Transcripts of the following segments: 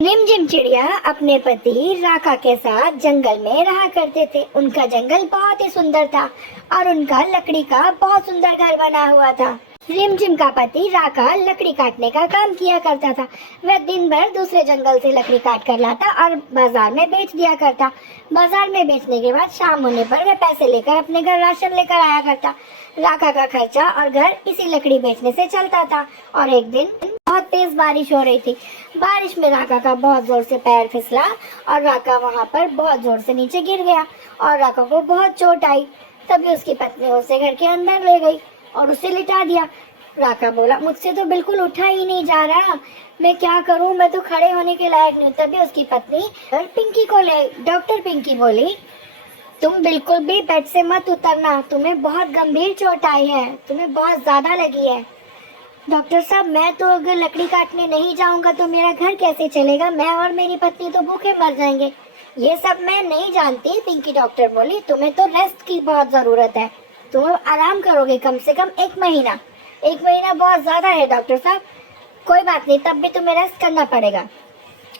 रिमझिम चिड़िया अपने पति राका के साथ जंगल में रहा करते थे। उनका जंगल बहुत ही सुंदर था और उनका लकड़ी का बहुत सुंदर घर बना हुआ था। रिमझिम का पति राका लकड़ी काटने का काम किया करता था। वह दिन भर दूसरे जंगल से लकड़ी काट कर लाता और बाजार में बेच दिया करता। बाजार में बेचने के बाद शाम होने पर वह पैसे लेकर अपने घर राशन लेकर आया करता। राका का खर्चा और घर इसी लकड़ी बेचने से चलता था। और एक दिन बहुत तेज बारिश हो रही थी। बारिश में राका का बहुत जोर से पैर फिसला और राका वहाँ पर बहुत जोर से नीचे गिर गया और राका को बहुत चोट आई। तभी उसकी पत्नी उसे घर के अंदर ले गई और उसे लिटा दिया। राका बोला, मुझसे तो बिल्कुल उठा ही नहीं जा रहा, मैं क्या करूं, मैं तो खड़े होने के लायक नहीं। तभी उसकी पत्नी पिंकी को ले। डॉक्टर पिंकी बोली, तुम बिल्कुल भी बेड से मत उतरना, तुम्हें बहुत गंभीर चोट आई है, तुम्हें बहुत ज्यादा लगी है। डॉक्टर साहब, मैं तो अगर लकड़ी काटने नहीं जाऊंगा तो मेरा घर कैसे चलेगा, मैं और मेरी पत्नी तो भूखे मर जाएंगे। ये सब मैं नहीं जानती, पिंकी डॉक्टर बोली, तुम्हें तो रेस्ट की बहुत जरूरत है, तुम आराम करोगे कम से कम 1 महीना। 1 महीना बहुत ज्यादा है डॉक्टर साहब। कोई बात नहीं, तब भी तुम्हें रेस्ट करना पड़ेगा।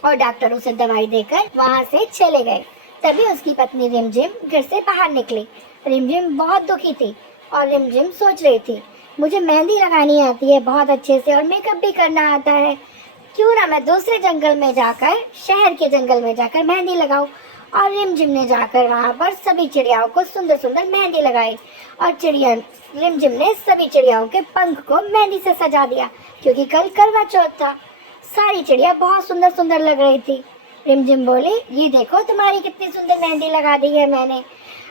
और डॉक्टर उसे दवाई देकर वहाँ से चले गए। तभी उसकी पत्नी रिमझिम घर से बाहर निकली। रिमझिम बहुत दुखी थी और रिमझिम सोच रही थी, मुझे मेहंदी लगानी आती है बहुत अच्छे से और मेकअप भी करना आता है, क्यों ना मैं दूसरे जंगल में जाकर, शहर के जंगल में जाकर मेहंदी लगाऊं। और रिमझिम ने जाकर वहाँ पर सभी चिड़ियाओं को सुंदर सुंदर मेहंदी लगाई और रिमझिम ने सभी चिड़ियाओं के पंख को मेहंदी से सजा दिया, क्योंकि कल करवा चौथ था। सारी चिड़िया बहुत सुंदर सुंदर लग रही थी। रिमझिम बोली, ये देखो तुम्हारी कितनी सुंदर मेहंदी लगा दी है मैंने।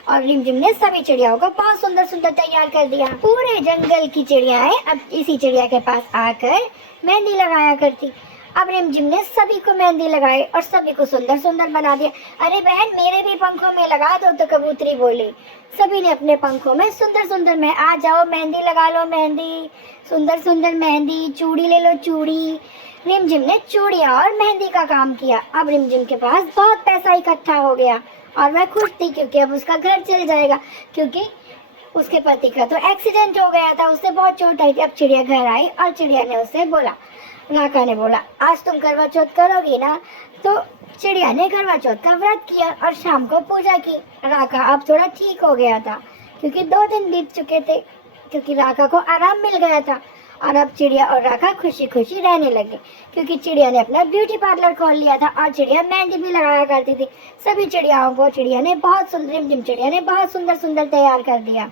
और रिमझिम ने सभी चिड़ियाओं को बहुत सुंदर सुंदर तैयार कर दिया। पूरे जंगल की चिड़ियाएं अब इसी चिड़िया के पास आकर मेहंदी लगाया करती। अब रिमझिम ने सभी को मेहंदी लगाई और सभी को सुंदर सुंदर बना दिया। अरे बहन, मेरे भी पंखों में लगा दो, तो कबूतरी बोली। सभी ने अपने पंखों में सुंदर सुंदर में, आ जाओ मेहंदी लगा लो, मेहंदी, सुंदर सुंदर मेहंदी, चूड़ी ले लो चूड़ी। रिमझिम ने चूड़ियाँ और मेहंदी का काम किया। अब रिमझिम के पास बहुत पैसा इकट्ठा हो गया और वह खुश थी, क्योंकि अब उसका घर चल जाएगा, क्योंकि उसके पति का तो एक्सीडेंट हो गया था, उससे बहुत चोट आई थी। अब चिड़िया घर आई और चिड़िया ने उसे बोला, राका ने बोला, आज तुम करवा चौथ करोगी ना। तो चिड़िया ने करवा चौथ का व्रत किया और शाम को पूजा की। राका अब थोड़ा ठीक हो गया था, क्योंकि 2 दिन बीत चुके थे, क्योंकि राका को आराम मिल गया था। और अब चिड़िया और राका खुशी खुशी रहने लगे, क्योंकि चिड़िया ने अपना ब्यूटी पार्लर खोल लिया था और चिड़िया मेहंदी भी लगाया करती थी। सभी चिड़ियाओं को रिमझिम चिड़िया ने बहुत सुंदर सुंदर तैयार कर दिया।